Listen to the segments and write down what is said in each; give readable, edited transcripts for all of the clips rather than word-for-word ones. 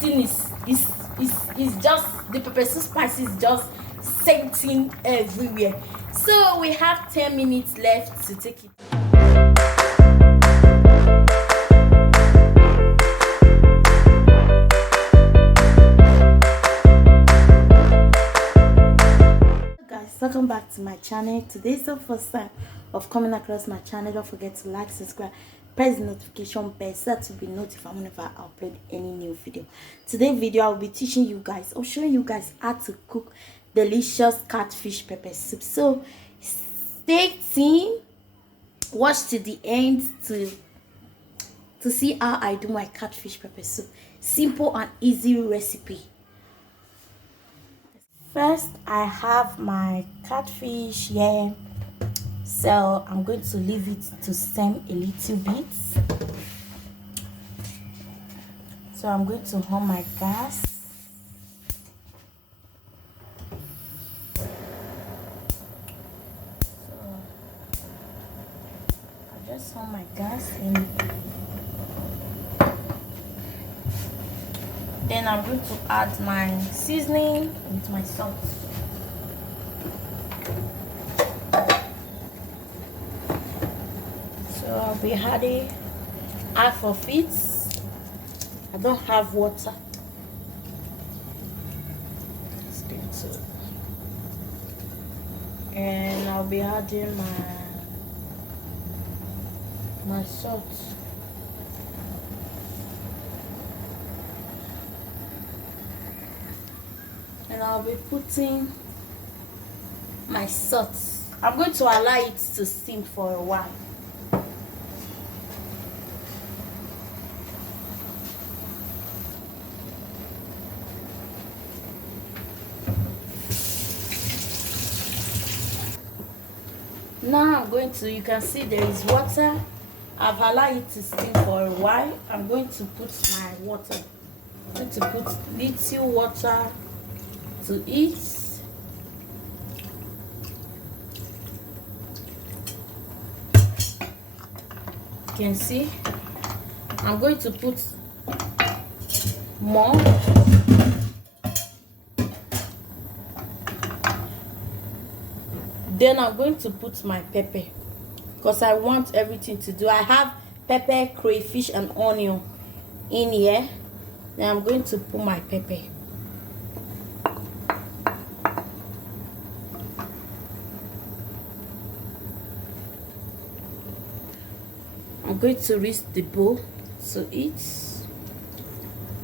thing is just, the pepper soup spice is just scenting everywhere. So we have 10 minutes left to take it. Welcome back to my channel. Today is the first time of coming across my channel. Don't forget to like, subscribe, press the notification bell so to be notified whenever I upload any new video. Today's video I'll be teaching you guys, or showing you guys how to cook delicious catfish pepper soup. So stay tuned, watch to the end to see how I do my catfish pepper soup. Simple and easy recipe. First, I have my catfish here, so I'm going to leave it to simmer a little bit. So I'm going to on my gas. So I just on my gas, and then I'm going to add my seasoning with my salt. So I'll be adding half of it. I don't have water. And I'll be adding my salt. And I'll be putting my salt. I'm going to allow it to steam for a while. Now I'm going to, you can see there is water. I've allowed it to steam for a while. I'm going to put my water. I'm going to put little water to eat. You can see I'm going to put more. Then I'm going to put my pepper, because I want everything to do. I have pepper, crayfish and onion in here. Then I'm going to put my pepper. I'm going to whisk the bowl so it's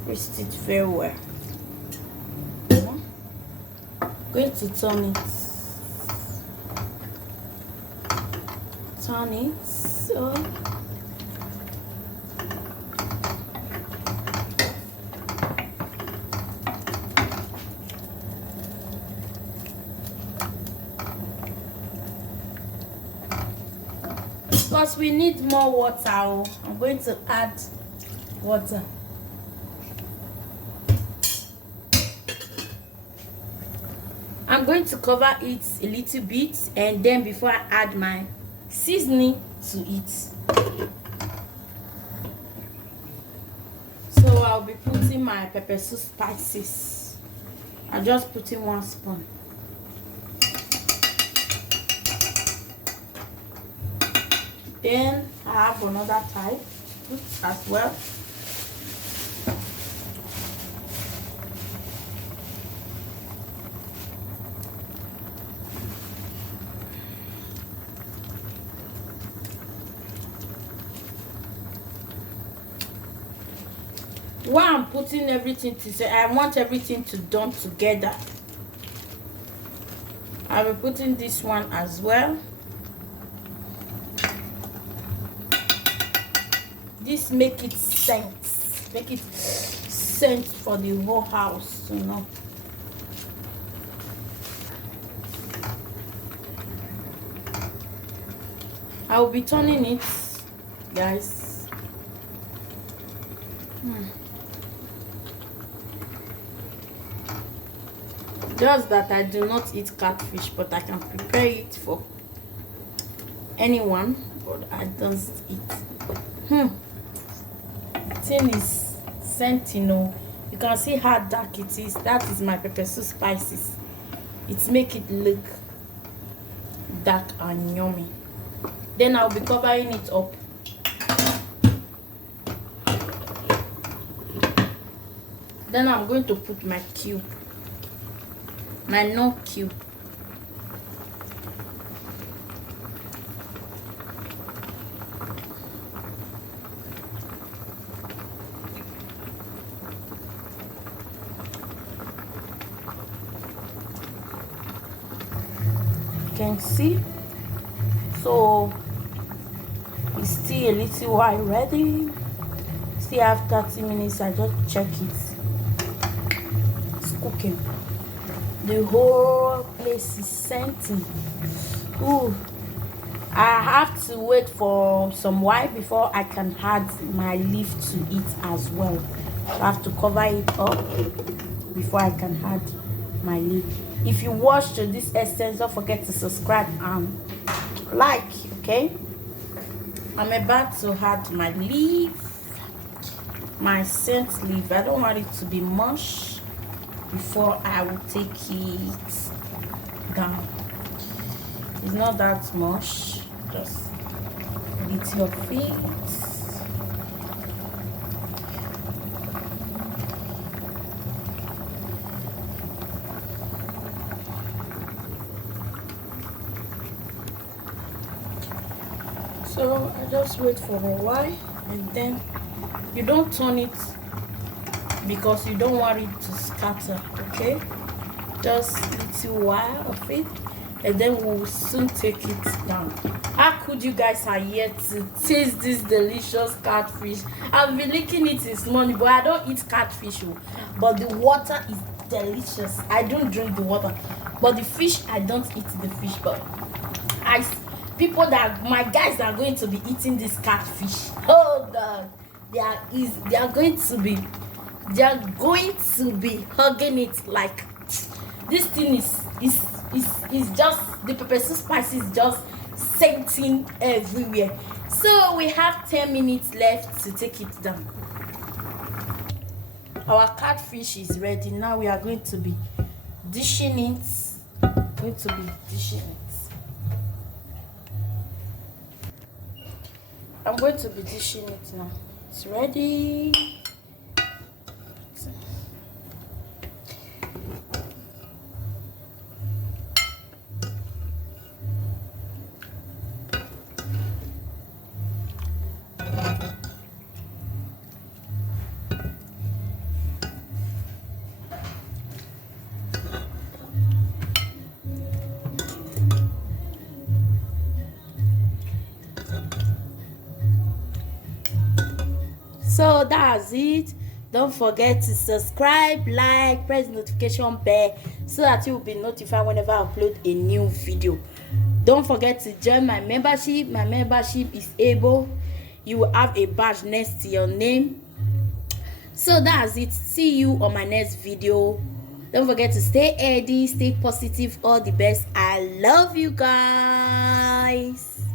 whisk it very well. I'm going to turn it so because we need more water. I'm going to add water. I'm going to cover it a little bit, and then before I add my seasoning to it. So I'll be putting my pepper soup spices. I'll just put in 1 spoon. Then I have another type as well. While I'm putting everything together, I want everything to done together. I'll be putting this one as well. This make it scent for the whole house, you know. I will be turning it, guys. Just that I do not eat catfish, but I can prepare it for anyone, but I don't eat. Thing is scent, you know. You can see how dark it is. That is my pepper soup spices. It make it look dark and yummy. Then I'll be covering it up. Then I'm going to put my cube, my no cube. Can see, so it's still a little while ready. Still have 30 minutes. I just check it. It's cooking. The whole place is scenting. Ooh, I have to wait for some while before I can add my leaf to it as well. I have to cover it up before I can add my leaf. If you watch to this extent, don't forget to subscribe and like. Okay, I'm about to add my leaf, my scent leaf. I don't want it to be mush before I will take it down. It's not that much, just a little of it. So I just wait for a while, and then you don't turn it because you don't want it to scatter. Okay, just a little while of it, and then we'll soon take it down. How could you guys are yet to taste this delicious catfish? I've been licking it this morning, but I don't eat catfish. But the water is delicious. I don't drink the water, but the fish, I don't eat the fish. But people that my guys are going to be eating this catfish. Oh God, they are going to be hugging it. Like, this thing is just, the pepper soup spice is just scenting everywhere. So we have 10 minutes left to take it down. Our catfish is ready. Now we are going to be dishing it. I'm going to be dishing it now. It's ready. So that's it. Don't forget to subscribe, like, press the notification bell so that you will be notified whenever I upload a new video. Don't forget to join my membership. My membership is able. You will have a badge next to your name. So that's it. See you on my next video. Don't forget to stay healthy, stay positive, all the best. I love you guys.